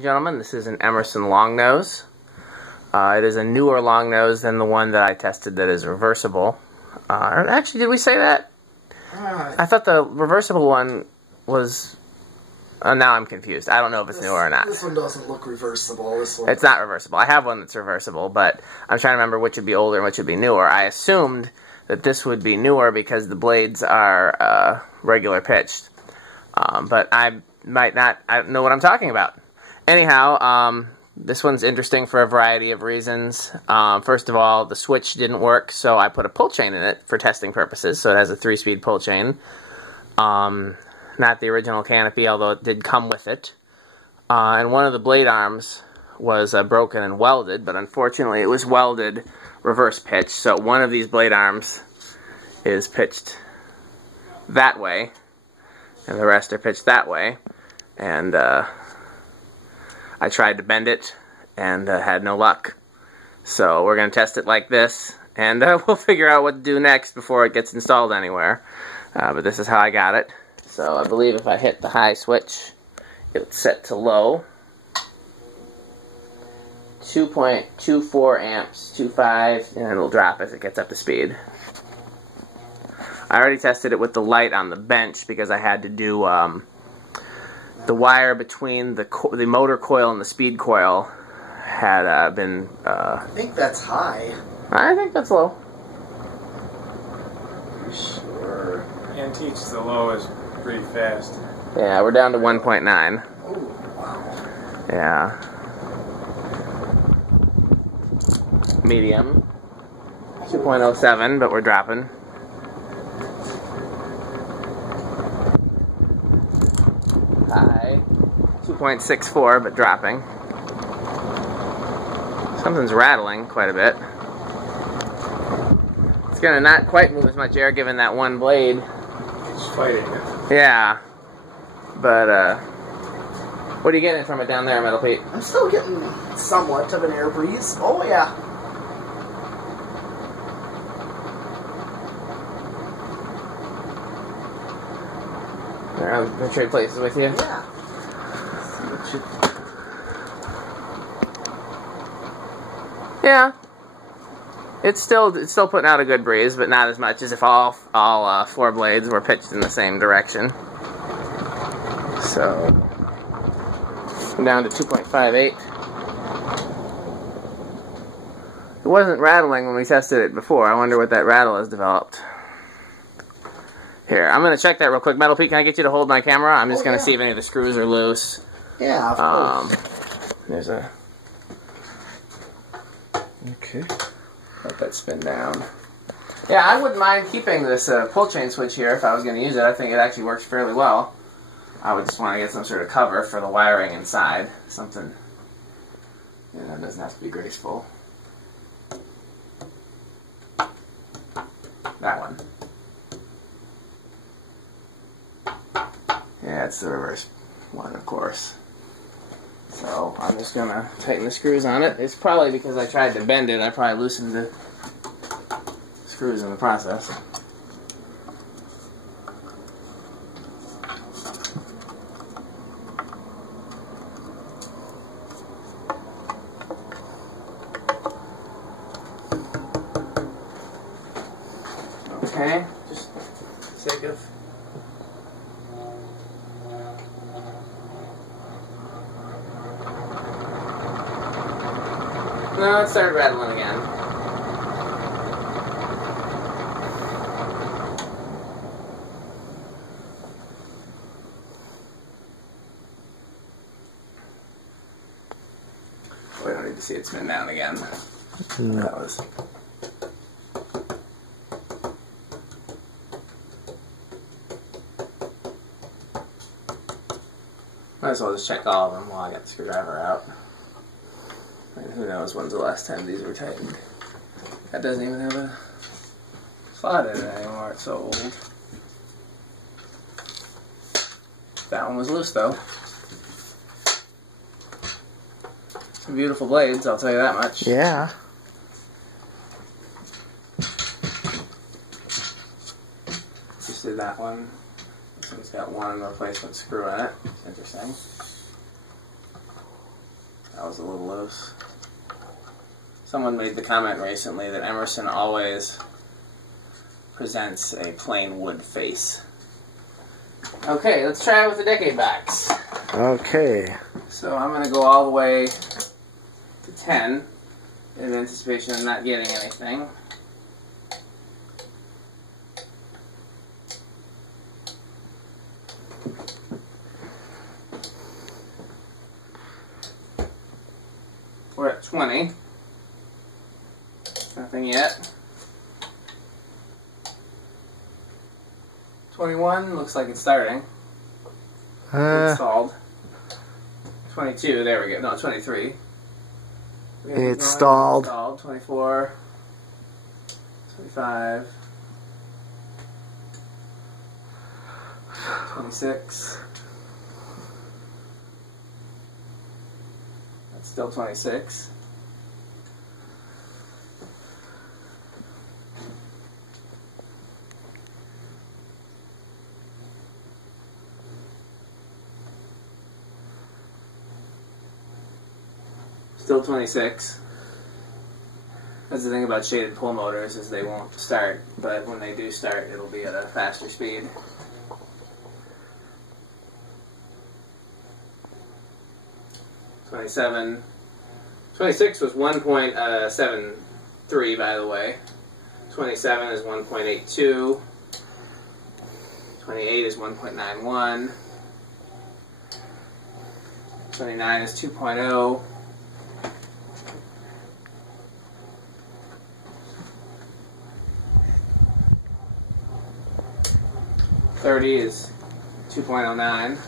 Gentlemen, this is an Emerson Longnose. It is a newer Longnose than the one that I tested that is reversible. Actually, did we say that? I thought the reversible one was... now I'm confused. I don't know if it's newer or not. This one doesn't look reversible. This one. It's not reversible. I have one that's reversible, but I'm trying to remember which would be older and which would be newer. I assumed that this would be newer because the blades are regular pitched. But I might not... I don't know what I'm talking about. Anyhow, this one's interesting for a variety of reasons. First of all, the switch didn't work, so I put a pull chain in it for testing purposes, so it has a 3-speed pull chain. Not the original canopy, although it did come with it. And one of the blade arms was broken and welded, but unfortunately it was welded reverse pitch, so one of these blade arms is pitched that way, and the rest are pitched that way. And I tried to bend it and had no luck. So we're going to test it like this, and we'll figure out what to do next before it gets installed anywhere. But this is how I got it. So I believe if I hit the high switch, it's set to low. 2.24 amps, 2.5, and it'll drop as it gets up to speed. I already tested it with the light on the bench because I had to do the wire between the motor coil and the speed coil had been... I think that's high. I think that's low. Sure. Antiques, the low is pretty fast. Yeah, we're down to 1.9. Oh, wow. Yeah. Medium. 2.07, but we're dropping. High. 2.64, but dropping. Something's rattling quite a bit. It's gonna not quite move as much air given that one blade. It's fighting it. Yeah. But, what are you getting from it down there, Metal Pete? I'm still getting somewhat of an air breeze. Oh, yeah. I'm gonna trade places with you. Yeah. Yeah. It's still putting out a good breeze, but not as much as if all 4 blades were pitched in the same direction. So I'm down to 2.58. It wasn't rattling when we tested it before. I wonder what that rattle has developed. Here, I'm going to check that real quick. Metal Pete, can I get you to hold my camera? I'm just going to see if any of the screws are loose. Yeah, of course. There's a... Okay. Let that spin down. Yeah, I wouldn't mind keeping this pull chain switch here if I was going to use it. I think it actually works fairly well. I would just want to get some sort of cover for the wiring inside. Something, you know, doesn't have to be graceful. That one. Yeah, it's the reverse one, of course. So I'm just going to tighten the screws on it. It's probably because I tried to bend it, I probably loosened the screws in the process. Okay, just for the sake of... No, it started rattling again. We don't need to see it spin down again. That was... Might as well just check all of them while I get the screwdriver out. Who knows when's the last time these were tightened. That doesn't even have a slot in it anymore, it's so old. That one was loose though. Some beautiful blades, I'll tell you that much. Yeah. Just did that one. This one's got one replacement screw in it. It's interesting. was a little loose. Someone made the comment recently that Emerson always presents a plain wood face. Okay, let's try it with the decade box. Okay. So I'm going to go all the way to 10 in anticipation of not getting anything. We're at 20. Nothing yet. 21 looks like it's starting. Installed. 22, there we go. No, 23. It's stalled. 24. 25. 26. That's still 26. Still 26. That's the thing about shaded pull motors, is they won't start, but when they do start, it'll be at a faster speed. (27). 26 was 1.73, by the way. 27 is 1.82. 28 is 1.91. 29 is 2.0. 30 is 2.09.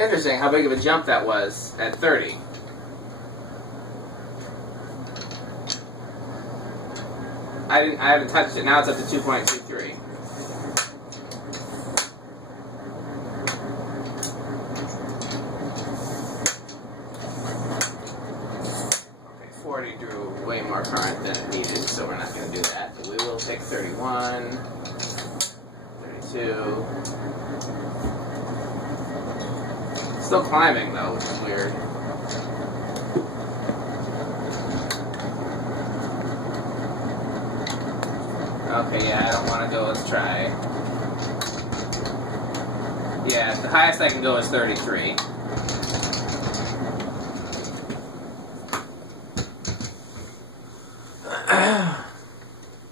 Interesting how big of a jump that was at 30. I haven't touched it. Now it's up to 2.23. Okay, 40 drew way more current than it needed, so we're not going to do that. But we will take 31, 32. Still climbing though, which is weird. Okay, yeah, I don't want to go. Let's try. Yeah, the highest I can go is 33.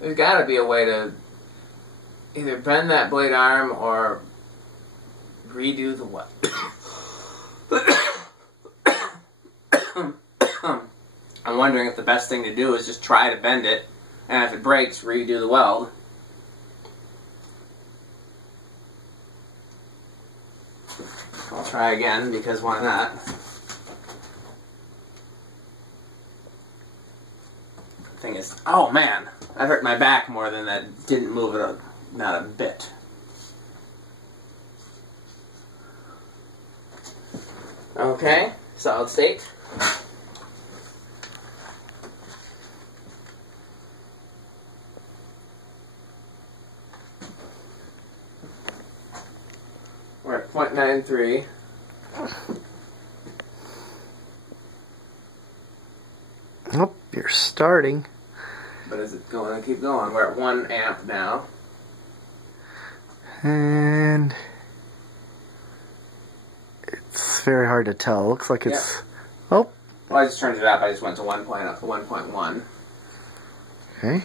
There's got to be a way to either bend that blade arm or redo the what? I'm wondering if the best thing to do is just try to bend it, and if it breaks, redo the weld. I'll try again, because why not? The thing is, oh man, I hurt my back more than that. Didn't move it not a bit. Okay, solid state. We're at 0.93. Oh, you're starting. But is it going to keep going? We're at 1 amp now. And it's very hard to tell. Looks like it's... Yeah. Oh. Well, I just turned it up. I just went to 1 point up to 1.1. Okay.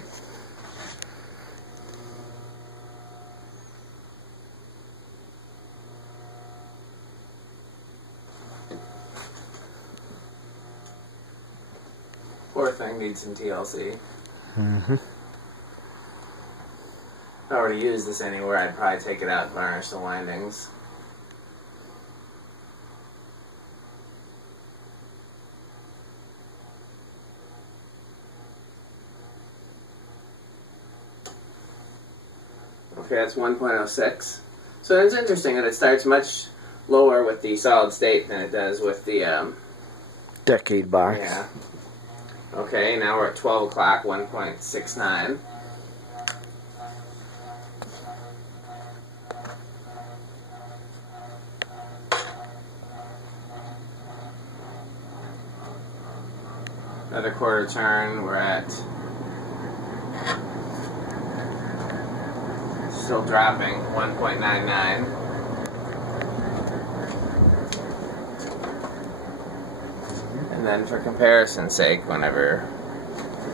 Poor thing needs some TLC. Mm-hmm. If I were to use this anywhere, I'd probably take it out and varnish the windings. Okay, that's 1.06. So it's interesting that it starts much lower with the solid state than it does with the Decade box. yeah. Okay, now we're at 12 o'clock, 1.69. Another quarter turn, we're at still dropping 1.99. And then for comparison's sake, whenever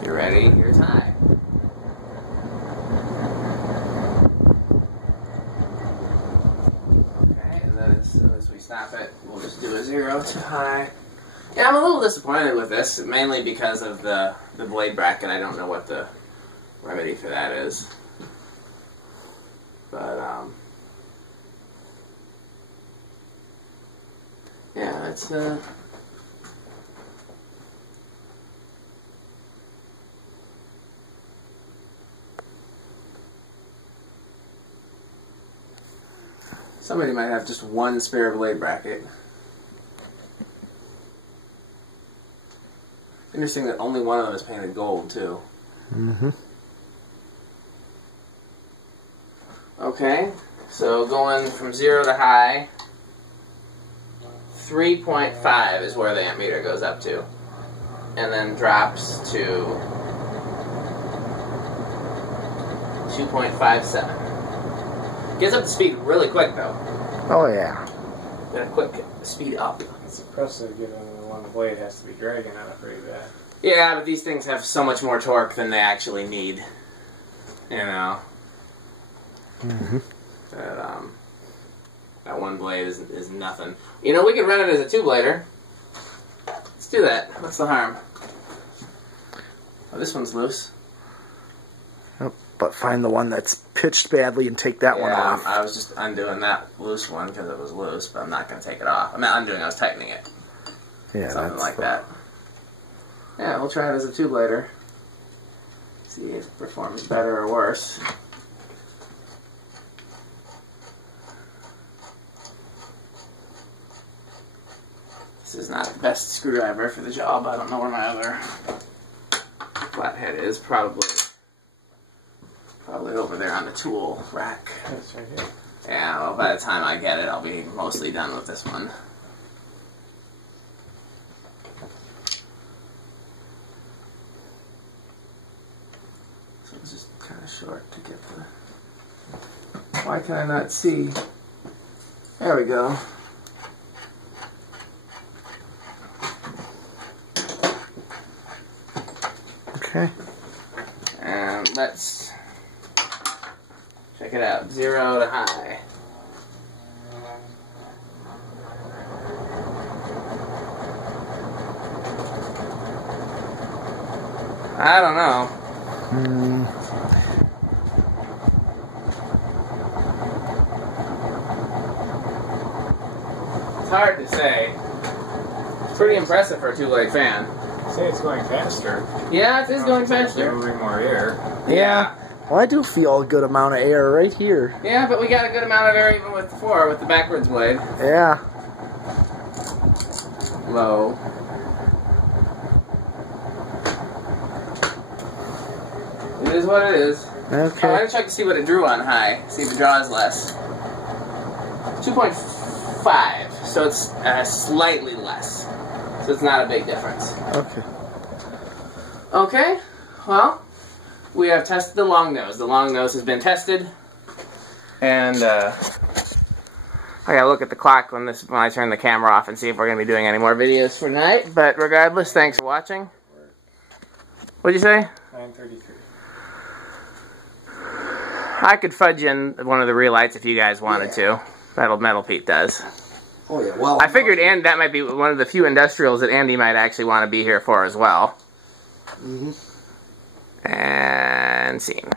you're ready, here's high. Okay, and then as soon as we stop it, we'll just do a 0 to high. Yeah, I'm a little disappointed with this, mainly because of the blade bracket. I don't know what the remedy for that is. But, yeah, it's, somebody might have just one spare blade bracket. Interesting that only one of them is painted gold, too. Mm-hmm. Okay, so going from 0 to high, 3.5 is where the ammeter goes up to. And then drops to 2.57. Gets up to speed really quick, though. Oh, yeah. Got a quick speed up. It's impressive given the one blade has to be dragging on it pretty bad. Yeah, but these things have so much more torque than they actually need. You know? Mm-hmm. That one blade is nothing. You know, we could run it as a two-blader. Let's do that. What's the harm? Oh, this one's loose. Yep, but find the one that's pitched badly and take that one off. I was just undoing that loose one because it was loose, but I'm not going to take it off. I'm not undoing it, I was tightening it. Yeah, something like that. Yeah, we'll try it as a two-blader. See if it performs better or worse. This is not the best screwdriver for the job. I don't know where my other flathead is. Probably over there on the tool rack. That's right here. Yeah, well, by the time I get it, I'll be mostly done with this one. So it's just kind of short to get the... Why can I not see? There we go. Okay. And let's check it out. 0 to high. I don't know. It's hard to say. It's pretty impressive for a two-leg fan. Say it's going faster. Yeah, it is going faster. Moving more air. Yeah. Well, I do feel a good amount of air right here. Yeah, but we got a good amount of air even with before, with the backwards blade. Yeah. Low. It is what it is. Okay. I'm going to check to see what it drew on high. See if it draws less. 2.5. So it's slightly less. So it's not a big difference. Okay. Okay. Well, we have tested the Longnose. The Longnose has been tested. And I gotta look at the clock when I turn the camera off and see if we're gonna be doing any more videos for tonight. But regardless, thanks for watching. What'd you say? 9:33. I could fudge in one of the relights if you guys wanted to. Metal Pete does. Oh yeah, well. I figured that might be one of the few industrials that Andy might actually want to be here for as well. Mm-hmm. And scene.